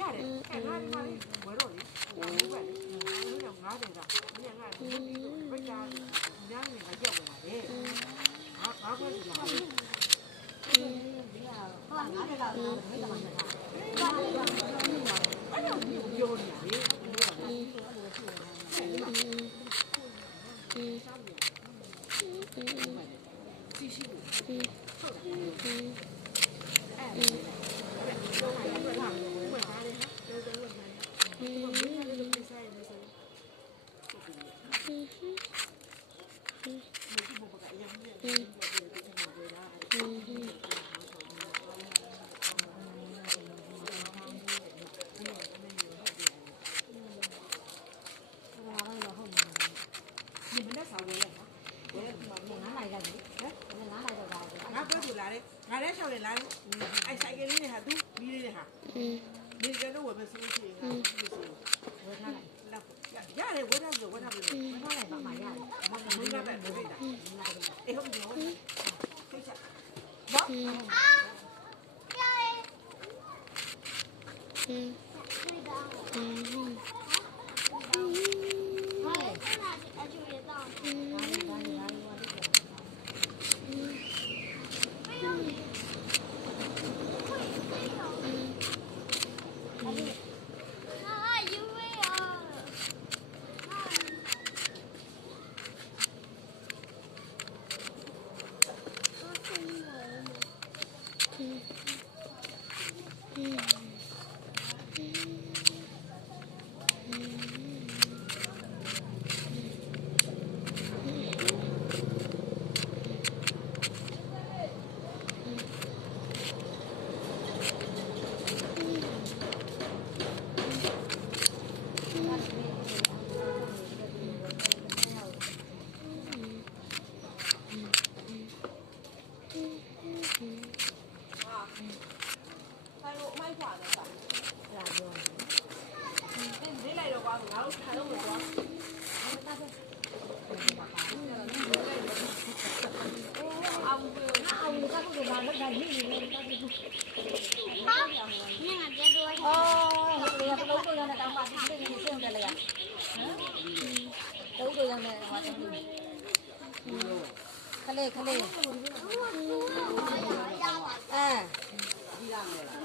ရတယ်အဲ့ငါဒီမှာလေးဝဲတော့လေဟိုဘက်လေဟိုရောက်90ကဒီငါဘိတ်တာညနေကကြောက်လာတယ်ငါဘက်လာတယ်ဟုတ်ငါလည်းလာတယ်မိတ်တမန်တာအဲ့တော့ပြောနေတယ်继续。你们那啥味呀？ငါပြောသူလာတယ်ငါလည်းရှောက်တယ်လာတယ်အဲ့ဆိုင်ကလေးနဲ့ဟာသူမီးလေးနဲ့ဟာနေကြတော့ဝယ်မစိုးချင်ငါဝယ်ထားလိုက်ရတယ်ဝယ်ထားလို့ဝယ်ထားလို့ဝယ်ထားလိုက်ပါမရတယ်မဟုတ်ဘူးငါပဲမသိတာအေးဟုတ်ပြီဝယ်ထိတ်ချက်ဘာ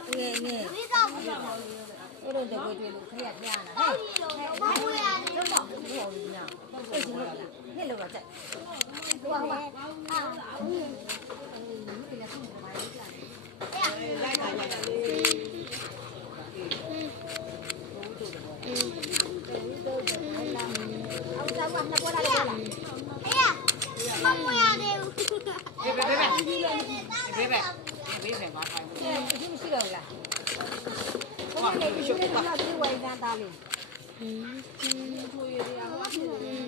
ခလေးငယ်တို့တော့တွေ့လို့ခရပြားလာဟဲ့ဘာလို့ရလဲတော့တော့ဟိုညအဲ့ဒီလိုဟဲ့လို့တော့ကြိုက်ဟိုဟာလိုက်တာရတယ်အောင်စားမနှစ်ပေါ်လာလားအေးမမရသေးဘူးဘေးဘာထိုင်ဒီမရှိတော့ဘူးလားဘုန်းကြီးလည်းဒီလိုကပြေးဝိုင်းသားလေးထိုးရရအောင်အဖိုးဒီ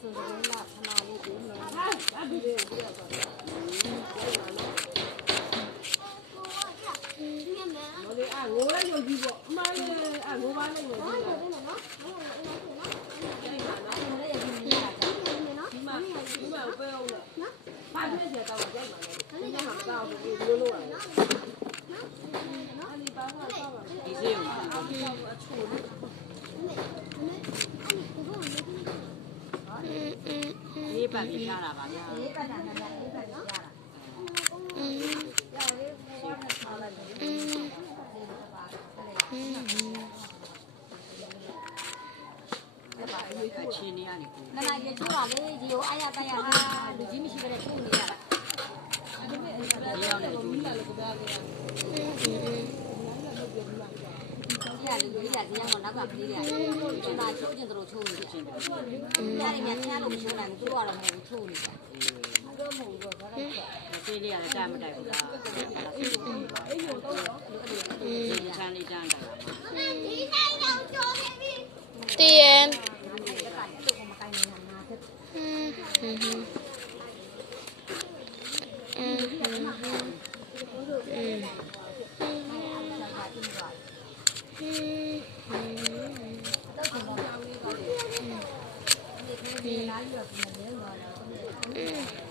ဆိုတော့လာခဏလေးပြီးမယ်ဒီလိုပြရတော့我的啊，我来有几个，妈的啊，我把那个。你办理下了吧？你办了，你办了。ချင်းနေရနေကိုနာနာရချိုးပါလေဒီကိုအားရတရဟာလူကြီးမရှိပဲချိုးနေရတာဒီနေ့အဲ့ဒါလည်းကိုမိလာလို့ပြောခဲ့တာဒီရလေးဒီရဒီရမနောက်ကပြေးရတယ်ဒီမှာချိုးကျင်တို့ချိုးနေချင်းတယ်ရတယ်မြန်ချားလို့မချိုးနိုင်ဘူးသူတို့ကတော့မဟုတ်ချိုးနေတာအဲ့တော့မဟုတ်ဘူးဘာလဲပြေးလေးရတယ်ကြားမတိုက်ဘူးလားအဲ့လိုတော့ဒီချမ်းလေးချမ်းတာဒီဆိုင်တော့ချိုးနေပြီတည်ရ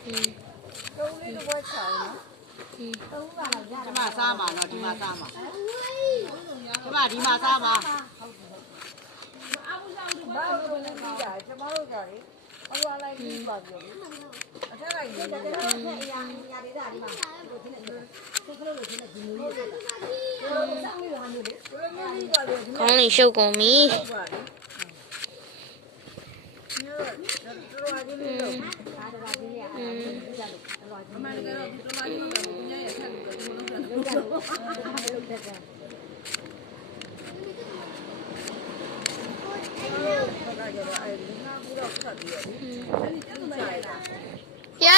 嗯。ဒီမှာစားမှာနော်ဒီမှာစားမှာဒီမှာစားမှာ ဘာလို့လဲပြီးတာကျမတို့ကြတယ်အဝါလိုက်ပြီးပါပြောအထက်လိုက်နေတယ် အရာဒေသဒီမှာဒီနေ့စိတ်ကလေးလိုဒီနေ့ဒီမျိုးလေးစောင်းလေးဟာမျိုးလေ ဘယ်လိုပြီးပါလဲဒီ ခေါင်းလေးရှုပ်ကုန်ပြီ ပါလေညတော့တော်တော်ကြီးလေးလို့ အားတကားကြီးလေးအားကြလို့တော်တော်ကြီး မန်ကတော့ဒီတော်တော်ကြီးလို့ညရဲ့ဆက်လို့ဒီမလို့ လုံးကြလို့လုပ်တဲ့က ဘာကြတော့အဲဒီငါဘူးတော့ဖတ်ပြီးရပြီအဲ့ဒီတက်လို့လိုက်တာ ရ